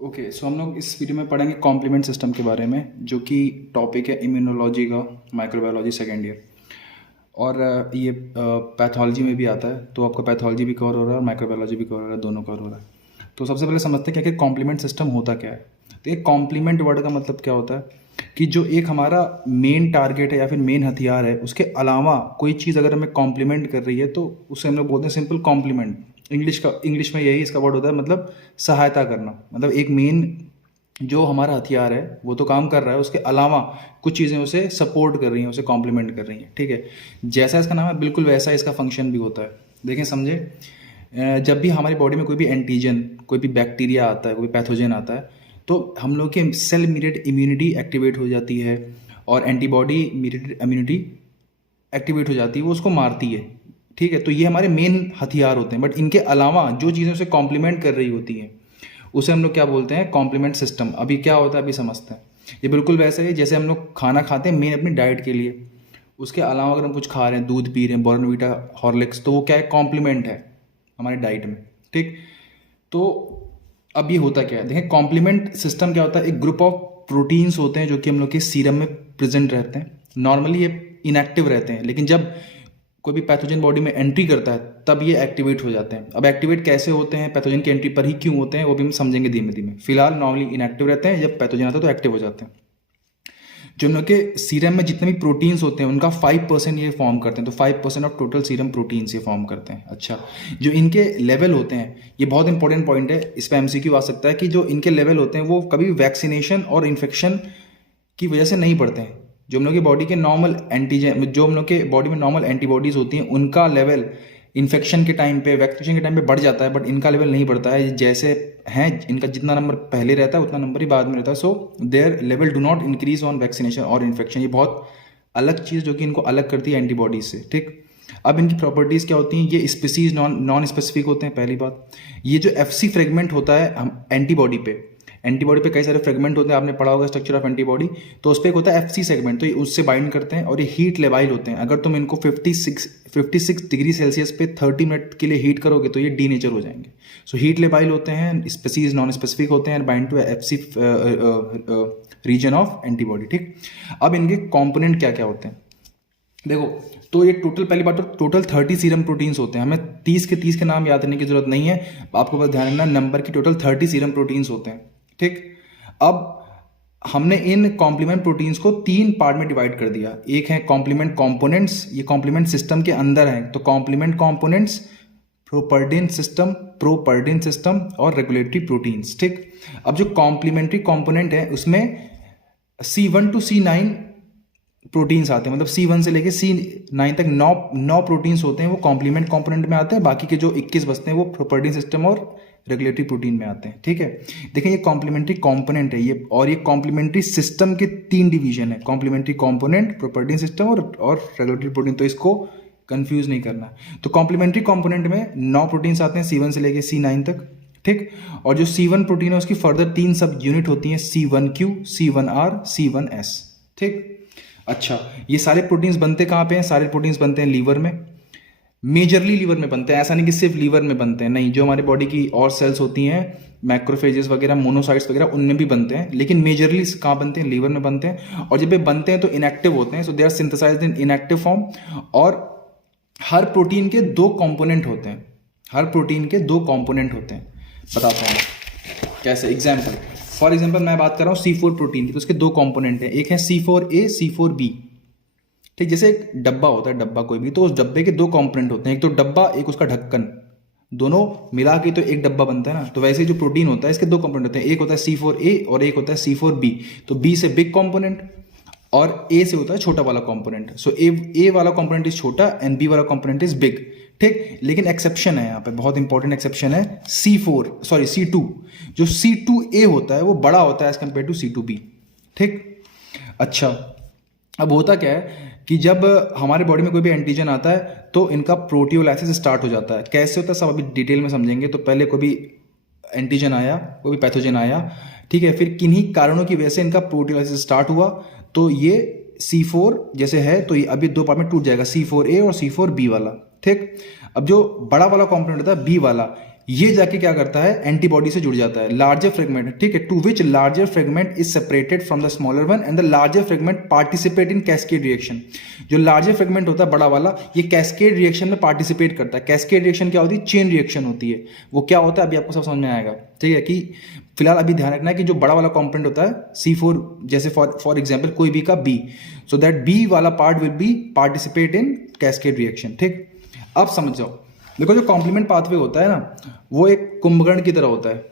Okay, सो हम लोग इस वीडियो में पढ़ेंगे कॉम्प्लीमेंट सिस्टम के बारे में, जो कि टॉपिक है इम्यूनोलॉजी का, माइक्रोबायोलॉजी सेकेंड ईयर। और ये पैथोलॉजी में भी आता है, तो आपका पैथोलॉजी भी कवर हो रहा है और माइक्रोबायोलॉजी भी कवर हो रहा है, दोनों कवर हो रहा है। तो सबसे पहले समझते हैं कि कॉम्प्लीमेंट सिस्टम होता क्या है। तो एक कॉम्प्लीमेंट वर्ड का मतलब क्या होता है कि जो एक हमारा मेन टारगेट है या फिर मेन हथियार है, उसके अलावा कोई चीज़ अगर हमें कॉम्प्लीमेंट कर रही है तो उसे हम लोग बोलते हैं सिंपल कॉम्प्लीमेंट। इंग्लिश में यही इसका वर्ड होता है, मतलब सहायता करना। मतलब एक मेन जो हमारा हथियार है वो तो काम कर रहा है, उसके अलावा कुछ चीज़ें उसे सपोर्ट कर रही हैं, उसे कॉम्प्लीमेंट कर रही हैं। ठीक है, जैसा इसका नाम है बिल्कुल वैसा इसका फंक्शन भी होता है। देखें, समझे, जब भी हमारी बॉडी में कोई भी एंटीजन, कोई भी बैक्टीरिया आता है, कोई पैथोजन आता है, तो हम लोग के सेल मीडिएटेड इम्यूनिटी एक्टिवेट हो जाती है और एंटीबॉडी मीडिएटेड इम्यूनिटी एक्टिवेट हो जाती है, वो उसको मारती है। ठीक है, तो ये हमारे मेन हथियार होते हैं। बट इनके अलावा जो चीज़ें उसे कॉम्प्लीमेंट कर रही होती हैं उसे हम लोग क्या बोलते हैं, कॉम्प्लीमेंट सिस्टम। अभी क्या होता है अभी समझते हैं। ये बिल्कुल वैसे ही जैसे हम लोग खाना खाते हैं मेन अपनी डाइट के लिए, उसके अलावा अगर हम कुछ खा रहे हैं, दूध पी रहे हैं, बॉर्नवीटा, हॉर्लिक्स, तो वो क्या है, कॉम्प्लीमेंट है हमारी डाइट में। ठीक, तो अब ये होता क्या है, देखें कॉम्प्लीमेंट सिस्टम क्या होता है। एक ग्रुप ऑफ प्रोटीन्स होते हैं जो कि हम लोग के सीरम में प्रेजेंट रहते हैं। नॉर्मली ये इनएक्टिव रहते हैं, लेकिन जब कोई भी पैथोजन बॉडी में एंट्री करता है तब ये एक्टिवेट हो जाते हैं। अब एक्टिवेट कैसे होते हैं, पैथोजन की एंट्री पर ही क्यों होते हैं, वो भी हम समझेंगे धीमे धीमे। फिलहाल नॉर्मली इनएक्टिव रहते हैं, जब पैथोजन आता है तो एक्टिव हो जाते हैं। जो हम लोग के सीरम में जितने भी प्रोटीन्स होते हैं उनका 5% ये फॉर्म करते हैं, तो 5% ऑफ टोटल सीरम प्रोटीन्स ये फॉर्म करते हैं। अच्छा, जो इनके लेवल होते हैं, ये बहुत इंपॉर्टेंट पॉइंट है, इस पर एमसीक्यू आ सकता है कि जो इनके लेवल होते हैं वो कभी वैक्सीनेशन और इन्फेक्शन की वजह से नहीं बढ़ते हैं। जो हम लोग की बॉडी के नॉर्मल एंटीजन, जो हम लोग के बॉडी में नॉर्मल एंटीबॉडीज होती हैं, उनका लेवल इन्फेक्शन के टाइम पे, वैक्सीनेशन के टाइम पे बढ़ जाता है, बट इनका लेवल नहीं बढ़ता है। जैसे हैं, इनका जितना नंबर पहले रहता है उतना नंबर ही बाद में रहता है। So their level do not increase on vaccination और इन्फेक्शन। ये बहुत अलग चीज़ जो कि इनको अलग करती है एंटीबॉडीज से। ठीक, अब इनकी प्रॉपर्टीज़ क्या होती हैं, ये स्पीसीज नॉन स्पेसिफिक होते हैं, पहली बात। ये जो एफसी फ्रेगमेंट होता है हम एंटीबॉडी पे कई सारे फ्रेगमेंट होते हैं, आपने पढ़ा होगा स्ट्रक्चर ऑफ एंटीबॉडी, तो उस पर एक होता है एफसी सेगमेंट, तो ये उससे बाइंड करते हैं और ये हीट लेवाइल होते हैं। अगर तुम इनको 56 डिग्री सेल्सियस पे 30 मिनट के लिए हीट करोगे तो ये डीनेचर हो जाएंगे। सो हीट लेवाइल होते हैं, स्पीसीज नॉन स्पेसिफिक होते हैं, bind to FC region of antibody. ठीक, अब इनके कॉम्पोनेंट क्या क्या होते हैं देखो। तो ये टोटल, पहली बात तो टोटल 30 सीरम प्रोटीन्स होते हैं। हमें 30 के नाम याद करने की जरूरत नहीं है, आपको बस ध्यान रखना नंबर की टोटल 30 सीरम प्रोटीन्स होते हैं। ठीक, अब हमने इन कॉम्प्लीमेंट प्रोटीन्स को 3 पार्ट में डिवाइड कर दिया। एक है कॉम्प्लीमेंट कंपोनेंट्स, ये कॉम्प्लीमेंट सिस्टम के अंदर है, तो कॉम्प्लीमेंट कंपोनेंट्स, प्रोपर्डिन सिस्टम और रेगुलेटरी प्रोटीन्स। ठीक, अब जो कॉम्प्लीमेंट्री कंपोनेंट है उसमें C1 to C9 प्रोटीन्स आते हैं, मतलब C1 से लेके C9 तक 9 प्रोटीन्स होते हैं, वो कॉम्प्लीमेंट कंपोनेंट में आते हैं। बाकी के जो 21 बचते हैं वो प्रोपर्टी सिस्टम और रेगुलेटरी प्रोटीन में आते हैं। ठीक है, देखिए ये कॉम्प्लीमेंट्री कंपोनेंट है ये, और ये कॉम्प्लीमेंट्री सिस्टम के 3 डिवीजन है, कॉम्प्लीमेंट्री कंपोनेंट, प्रोपर्टी सिस्टम और रेगुलेटरी प्रोटीन, तो इसको कंफ्यूज नहीं करना। तो कॉम्प्लीमेंट्री कंपोनेंट में 9 प्रोटीन्स आते हैं C1 से लेके C9 तक। ठीक, और जो C1 प्रोटीन है उसकी फर्दर 3 सब यूनिट होती हैं, C1Q, C1R, C1S। ठीक, अच्छा, ये सारे प्रोटीन्स बनते कहाँ पे हैं, सारे प्रोटीन्स बनते हैं लीवर में, मेजरली लीवर में बनते हैं। ऐसा नहीं कि सिर्फ लीवर में बनते हैं, नहीं, जो हमारे बॉडी की और सेल्स होती हैं, मैक्रोफेजेस वगैरह, मोनोसाइट्स वगैरह, उनमें भी बनते हैं, लेकिन मेजरली कहाँ बनते हैं, लीवर में बनते हैं। और जब ये बनते हैं तो इनएक्टिव होते हैं, so they are synthesised in inactive form. और हर प्रोटीन के 2 कॉम्पोनेंट होते हैं, बताता हूँ कैसे। एग्जाम्पल, फॉर एग्जाम्पल मैं बात कर रहा हूँ C4 प्रोटीन की, तो उसके 2 कॉम्पोनेंट हैं, एक है C4A, C4B। ठीक, जैसे एक डब्बा होता है, डब्बा कोई भी, तो उस डब्बे के 2 कंपोनेंट होते हैं, एक तो डब्बा, एक उसका ढक्कन, दोनों मिला के तो एक डब्बा बनता है ना। तो वैसे जो प्रोटीन होता है इसके 2 कंपोनेंट होते हैं, एक होता है C4A और एक होता है C4B। तो B से बिग कंपोनेंट और A से होता है छोटा वाला कंपोनेंट। सो A वाला कंपोनेंट इज छोटा एंड B वाला कंपोनेंट इज बिग। ठीक, लेकिन एक्सेप्शन है यहाँ पे, बहुत इंपॉर्टेंट एक्सेप्शन है, C2। जो C2A होता है वो बड़ा होता है एज कंपेयर टू C2B। ठीक, अच्छा, अब होता क्या है कि जब हमारे बॉडी में कोई भी एंटीजन आता है तो इनका प्रोटियोलाइसिस स्टार्ट हो जाता है। कैसे होता है सब अभी डिटेल में समझेंगे। तो पहले कोई भी एंटीजन आया, कोई भी पैथोजन आया, ठीक है, फिर किन्हीं कारणों की वजह से इनका प्रोटियोलाइसिस स्टार्ट हुआ, तो ये C4 जैसे है तो ये अभी 2 पार्ट में टूट जाएगा, C4A और C4B वाला। ठीक, अब जो बड़ा वाला कॉम्पोनेंट होता है B वाला, ये जाके क्या करता है, एंटीबॉडी से जुड़ जाता है, लार्जर फ्रेगमेंट, ठीक है, to which larger fragment is separated from the smaller one and the larger fragment participate in cascade reaction. जो लार्जर फ्रेगमेंट होता है बड़ा वाला, ये कैस्केड रिएक्शन में पार्टिसिपेट करता है। कैस्केड रिएक्शन क्या होती है, चेन रिएक्शन होती है। वो क्या होता है अभी आपको सब समझ में आएगा, ठीक है। कि फिलहाल अभी ध्यान रखना है कि जो बड़ा वाला कंपोनेंट होता है C4, जैसे फॉर एग्जांपल कोई भी का B, सो दैट B वाला part will be participate in cascade reaction, ठीक। अब समझ जाओ, देखो जो कॉम्प्लीमेंट पाथवे होता है ना, वो एक कुंभकर्ण की तरह होता है,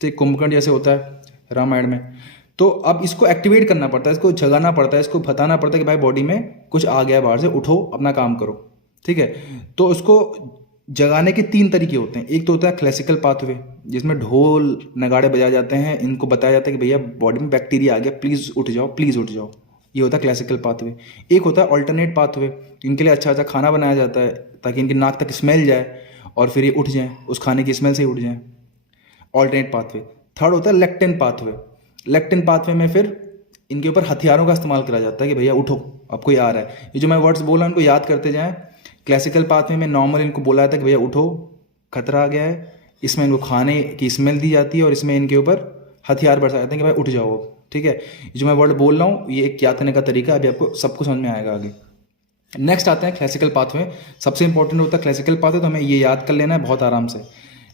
ठीक, कुंभकर्ण जैसे होता है रामायण में। तो अब इसको एक्टिवेट करना पड़ता है, इसको जगाना पड़ता है, इसको बताना पड़ता है कि भाई बॉडी में कुछ आ गया है बाहर से, उठो अपना काम करो, ठीक है। तो उसको जगाने के 3 तरीके होते हैं। एक तो होता है क्लासिकल पाथवे, जिसमें ढोल नगाड़े बजाए जाते हैं, इनको बताया जाता है कि भैया बॉडी में बैक्टीरिया आ गया, प्लीज़ उठ जाओ, प्लीज़ उठ जाओ। ये होता है क्लासिकल पाथवे। एक होता है अल्टरनेट पाथवे, इनके लिए अच्छा अच्छा खाना बनाया जाता है ताकि इनकी नाक तक स्मेल जाए और फिर ये उठ जाएं, उस खाने की स्मेल से ही उठ जाएं, अल्टरनेट पाथवे। थर्ड होता है लेक्टिन पाथवे। लेक्टिन पाथवे में फिर इनके ऊपर हथियारों का इस्तेमाल करा जाता है कि भैया उठो, अब कोई आ रहा है। ये जो मैं वर्ड्स बोला इनको याद करते जाएं। क्लासिकल पाथवे में नॉर्मल इनको बोला जाता है कि भैया उठो, खतरा आ गया है, इसमें इनको खाने की स्मेल दी जाती है और इसमें इनके ऊपर हथियार बरसाए जाते हैं कि भाई उठ जाओ, ठीक है। जो मैं वर्ड बोल रहा हूँ ये एक याद करने का तरीका, अभी आपको सबको समझ में आएगा आगे। नेक्स्ट आते हैं क्लासिकल पाथवे। सबसे इंपॉर्टेंट होता है क्लासिकल पाथवे, तो हमें ये याद कर लेना है बहुत आराम से।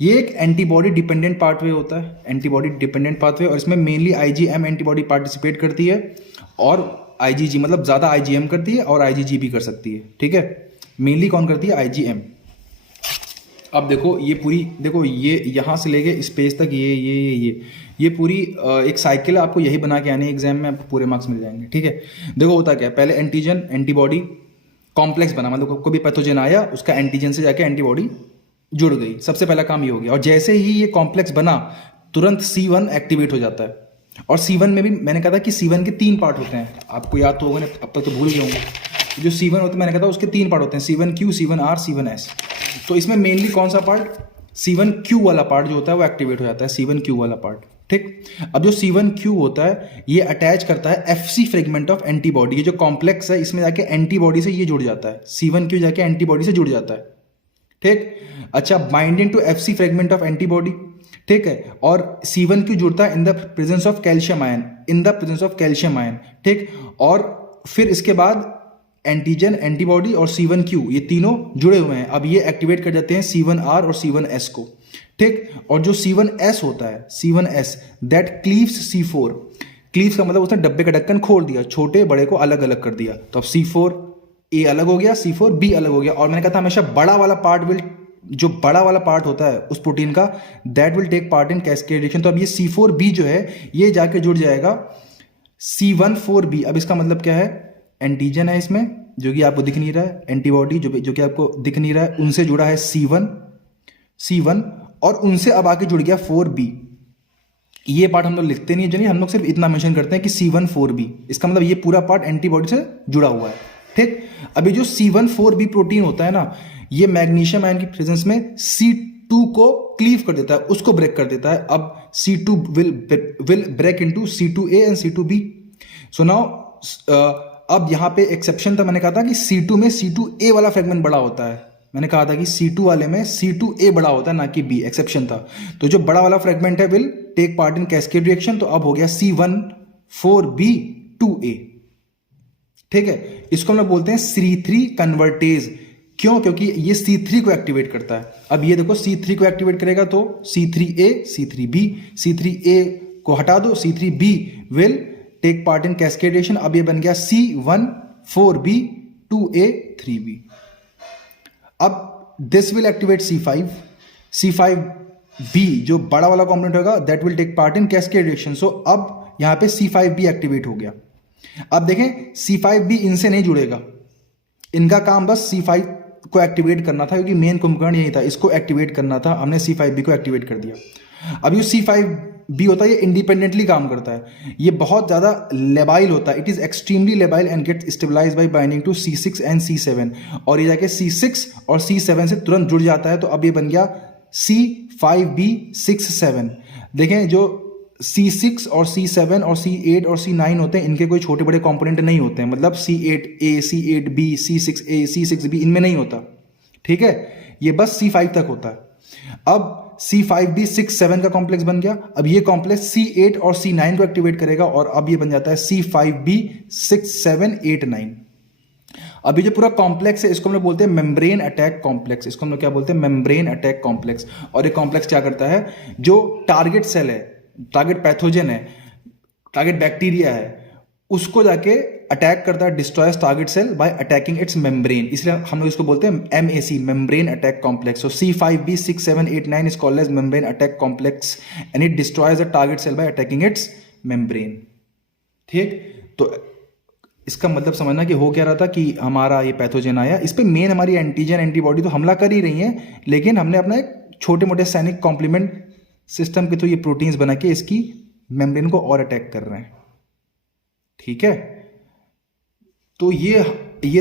ये एक एंटीबॉडी डिपेंडेंट पाथवे होता है, एंटीबॉडी डिपेंडेंट पाथवे, और इसमें मेनली IgM एंटीबॉडी पार्टिसिपेट करती है और IgG, मतलब ज़्यादा IgM करती है और IgG भी कर सकती है, ठीक है। मेनली कौन करती है, IgM। अब देखो ये पूरी, देखो ये यहाँ से लेके स्पेस तक ये पूरी एक साइकिल है, आपको यही बना के आनी है एग्जाम में, आपको पूरे मार्क्स मिल जाएंगे, ठीक है। देखो होता क्या है, पहले एंटीजन एंटीबॉडी कॉम्प्लेक्स बना, मतलब कोई भी पैथोजन आया उसका एंटीजन से जाके एंटीबॉडी जुड़ गई, सबसे पहला काम ये हो गया। और जैसे ही ये कॉम्प्लेक्स बना तुरंत C1 एक्टिवेट हो जाता है। और C1 में भी मैंने कहा था कि C1 के 3 पार्ट होते हैं, आपको याद तो होगा ना, अब तक तो भूल गए होंगे। जो C1 होता है मैंने कहा था उसके 3 पार्ट होते हैं, C1Q, C1R, C1S। तो इसमें मेनली कौन सा पार्ट, C1Q वाला पार्ट जो होता है वो एक्टिवेट हो जाता है, C1Q वाला पार्ट, ठीक। अब जो C1Q होता है ये अटैच करता है FC फ्रेगमेंट ऑफ एंटीबॉडी, ये जो कॉम्प्लेक्स है इसमें जाके एंटीबॉडी से ये जुड़ जाता है, C1Q जाके एंटीबॉडी से जुड़ जाता है, ठीक। अच्छा, binding to FC fragment of antibody, ठीक है। और C1Q जुड़ता है in the presence of calcium ion, in the presence of calcium ion, ठीक। और फिर इसके बाद एंटीजन एंटीबॉडी और C1Q ये तीनों जुड़े हुए हैं। अब ये एक्टिवेट कर जाते हैं C1R और C1S को, ठीक। और जो C1S होता है, C1S that cleaves C4, cleaves का मतलब उसने डब्बे का ढक्कन खोल दिया, छोटे बड़े को अलग अलग कर दिया। तो अब C4A अलग हो गया, C4B अलग हो गया। और मैंने कहा था हमेशा बड़ा वाला पार्ट विल, जो बड़ा वाला पार्ट होता है उस प्रोटीन का, that will take part in cascade reaction. तो अब ये C4B जो है ये जाके जुड़ जाएगा C14B। अब इसका मतलब क्या है, एंटीजन है इसमें जो कि आपको दिख नहीं रहा है, एंटीबॉडी जो कि आपको दिख नहीं रहा है, उनसे जुड़ा है C1 और उनसे अब आके जुड़ गया 4B। ये पार्ट हम लोग लिखते नहीं है, जनिए हम लोग सिर्फ इतना मेंशन करते हैं कि C14B, इसका मतलब ये पूरा पार्ट एंटीबॉडी से जुड़ा हुआ है, ठीक। अभी जो C14B प्रोटीन होता है ना, ये मैग्नीशियम आयन की प्रेजेंस में C2 को क्लीव कर देता है, उसको ब्रेक कर देता है। अब C2 will break into C2A and C2B। So now अब यहाँ पे एक्सेप्शन था, मैंने कहा था कि C2 में C2A वाला फ्रेगमेंट बड़ा होता है, मैंने कहा था कि C2 वाले में C2A बड़ा होता है ना कि B, एक्सेप्शन था। तो जो बड़ा वाला फ्रेगमेंट है will take part in cascade reaction. तो अब हो गया C14B2A, ठीक है। इसको हम लोग बोलते हैं C3 कन्वर्टेज। क्यों, क्योंकि ये C3 को एक्टिवेट करता है। अब ये देखो C3 को एक्टिवेट करेगा तो C3A, C3B, C3A को हटा दो, C3B will take part in cascade reaction. अब ये बन गया C14B2A3B। अब दिस विल एक्टिवेट C5B जो बड़ा वाला कॉम्पोनेंट होगा, that will take part in cascade reaction. So अब यहां पे C5B एक्टिवेट हो गया। अब देखें C5B इनसे नहीं जुड़ेगा, इनका काम बस C5 को एक्टिवेट करना था, क्योंकि मेन कुंभकर्ण यही था, इसको एक्टिवेट करना था, हमने C5B को एक्टिवेट कर दिया। अब ये C5B होता है, ये इंडिपेंडेंटली काम करता है, ये बहुत ज़्यादा लेबाइल होता है, it is extremely labile and gets stabilized by binding to C6 and C7। और ये जाके C6 और C7 से तुरंत जुड़ जाता है। तो अब ये बन गया C5B67। देखें जो C6 और C7 और C8 और C9 होते हैं, इनके कोई छोटे बड़े कंपोनेंट नहीं होते हैं, मतलब C8A, C8B, C6A, C6B इनमें नहीं होता, ठीक है। ये बस C5 तक होता है। अब C5B67 का कॉम्प्लेक्स बन गया। अब ये कॉम्प्लेक्स C8 और C9 को एक्टिवेट करेगा और अब ये बन जाता है C5B6789। अभी जो पूरा कॉम्प्लेक्स है इसको हम लोग बोलते हैं मेम्ब्रेन अटैक कॉम्प्लेक्स। इसको हम लोग क्या बोलते हैं? Membrane attack complex. और ये कॉम्प्लेक्स क्या करता है? जो टारगेट सेल है, टारगेट पैथोजन है, टारगेट बैक्टीरिया है, उसको जाके अटैक करता है, destroys target cell by attacking its membrane. इसलिए हम लोग इसको बोलते हैं MAC, membrane attack complex. So C5B6789 is called as membrane attack complex and it destroys the target cell by attacking its membrane. ठीक, तो इसका मतलब समझना कि हो क्या रहा था कि हमारा ये पैथोजन आया, इस पे मेन हमारी एंटीजन एंटीबॉडी तो हमला कर ही रही है, लेकिन हमने अपना एक छोटे मोटे सैनिक कॉम्प्लीमेंट सिस्टम के थ्रू ये प्रोटीन्स बना के इसकी मेम्ब्रेन को और अटैक कर रहे हैं। ठीक है, तो ये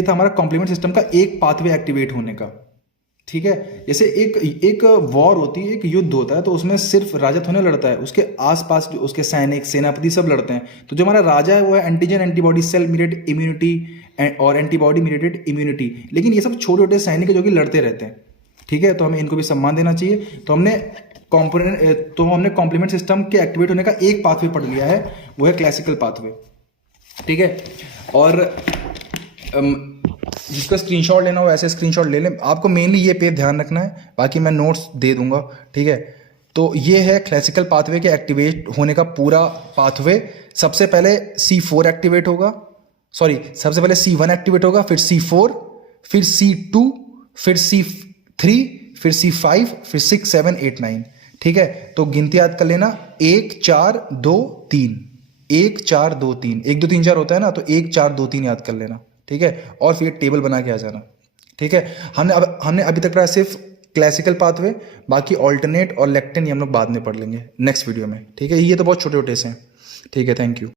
था हमारा कॉम्प्लीमेंट सिस्टम का एक पाथवे एक्टिवेट होने का। ठीक है, जैसे एक वॉर होती है, एक युद्ध होता है, तो उसमें सिर्फ राजा थोड़े लड़ता है, उसके आसपास जो उसके सैनिक सेनापति सब लड़ते हैं। तो जो हमारा राजा है वो है antigen antibody cell mediated immunity और एंटीबॉडी मीडिएटेड इम्यूनिटी। लेकिन ये सब छोटे छोटे सैनिक है जो कि लड़ते रहते हैं। ठीक है, तो हमें इनको भी सम्मान देना चाहिए। तो हमने कॉम्प्लीमेंट सिस्टम के एक्टिवेट होने का एक पाथवे पढ़ लिया है, वो है क्लासिकल पाथवे। ठीक है, और जिसका स्क्रीनशॉट लेना हो ऐसे स्क्रीनशॉट ले लें। आपको मेनली ये पे ध्यान रखना है, बाकी मैं नोट्स दे दूंगा। ठीक है, तो ये है क्लासिकल पाथवे के एक्टिवेट होने का पूरा पाथवे। सबसे पहले C4 एक्टिवेट होगा, सबसे पहले C1 एक्टिवेट होगा, फिर C4, फिर C2, फिर C3, फिर C5, फिर 6, 7, 8, 9। ठीक है, तो गिनती याद कर लेना, 1 4 2 3, 1 4 2 3, 1 2 3 4 होता है ना, तो 1 4 2 3 याद कर लेना। ठीक है, और फिर टेबल बना के आ जाना। ठीक है, हमने अभी तक पढ़ा सिर्फ क्लासिकल पाथवे, बाकी ऑल्टरनेट और लेक्टिन ये हम लोग बाद में पढ़ लेंगे नेक्स्ट वीडियो में। ठीक है, ये तो बहुत छोटे छोटे से हैं। ठीक है, थैंक यू।